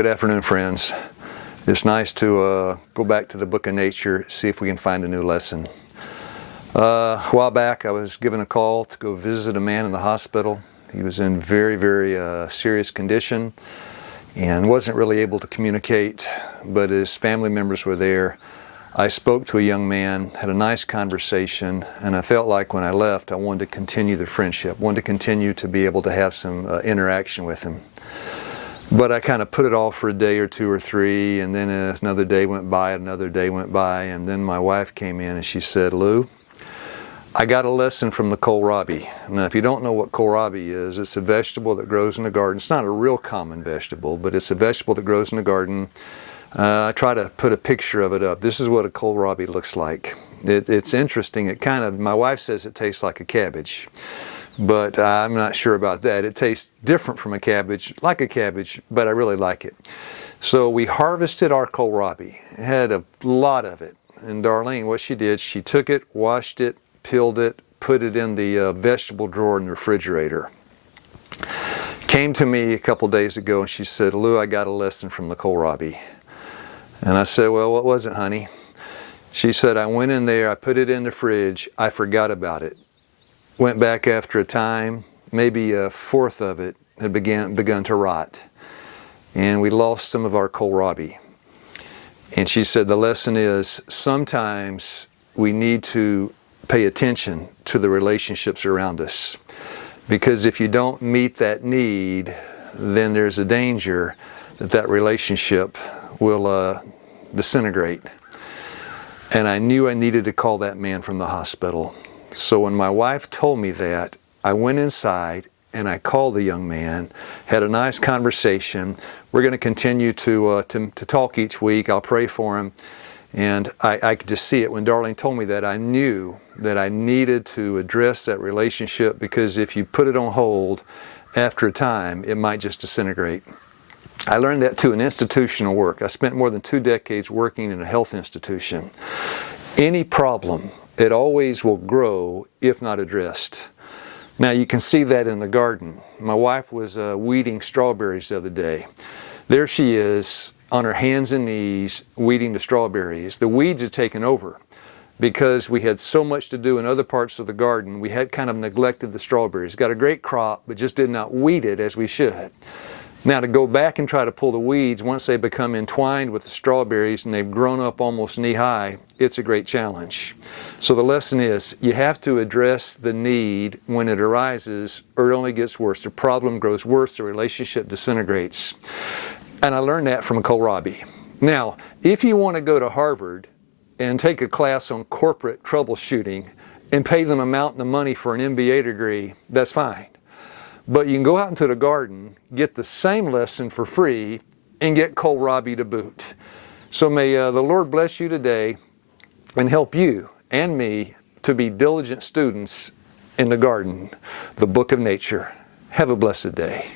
Good afternoon, friends. It's nice to go back to the book of nature, see if we can find a new lesson. A while back I was given a call to go visit a man in the hospital. He was in very serious condition and wasn't really able to communicate, but his family members were there. I spoke to a young man, had a nice conversation, and I felt like when I left I wanted to continue the friendship, wanted to continue to be able to have some interaction with him. But I kind of put it off for a day or two or three, and then another day went by, another day went by, and then my wife came in and she said, "Lou, I got a lesson from the kohlrabi." Now, if you don't know what kohlrabi is, it's a vegetable that grows in the garden. It's not a real common vegetable, but it's a vegetable that grows in the garden. I try to put a picture of it up. This is what a kohlrabi looks like. It's interesting. My wife says it tastes like a cabbage, but I'm not sure about that. It tastes different from a cabbage, like a cabbage, but I really like it. So we harvested our kohlrabi. It had a lot of it. And Darlene, what she did, she took it, washed it, peeled it, put it in the vegetable drawer in the refrigerator. Came to me a couple days ago and she said, "Lou, I got a lesson from the kohlrabi." And I said, "Well, what was it, honey?" She said, "I went in there, I put it in the fridge, I forgot about it. Went back after a time, maybe a fourth of it had begun to rot. And we lost some of our kohlrabi." And she said the lesson is sometimes we need to pay attention to the relationships around us. Because if you don't meet that need, then there's a danger that that relationship will disintegrate. And I knew I needed to call that man from the hospital. So when my wife told me that, I went inside and I called the young man, had a nice conversation. We're going to continue to talk each week. I'll pray for him. And I could just see it. When Darlene told me that, I knew that I needed to address that relationship, because if you put it on hold, after a time, it might just disintegrate. I learned that too in institutional work. I spent more than 2 decades working in a health institution. Any problem, it always will grow if not addressed. Now you can see that in the garden. My wife was weeding strawberries the other day. There she is on her hands and knees weeding the strawberries. The weeds had taken over because we had so much to do in other parts of the garden. We had kind of neglected the strawberries. Got a great crop, but just did not weed it as we should. Now to go back and try to pull the weeds once they become entwined with the strawberries and they've grown up almost knee-high, it's a great challenge. So the lesson is you have to address the need when it arises, or it only gets worse. The problem grows worse, the relationship disintegrates. And I learned that from a kohlrabi. Now, if you want to go to Harvard and take a class on corporate troubleshooting and pay them a mountain of money for an MBA degree, that's fine. But you can go out into the garden, get the same lesson for free, and get kohlrabi to boot. So may the Lord bless you today and help you and me to be diligent students in the garden, the book of nature. Have a blessed day.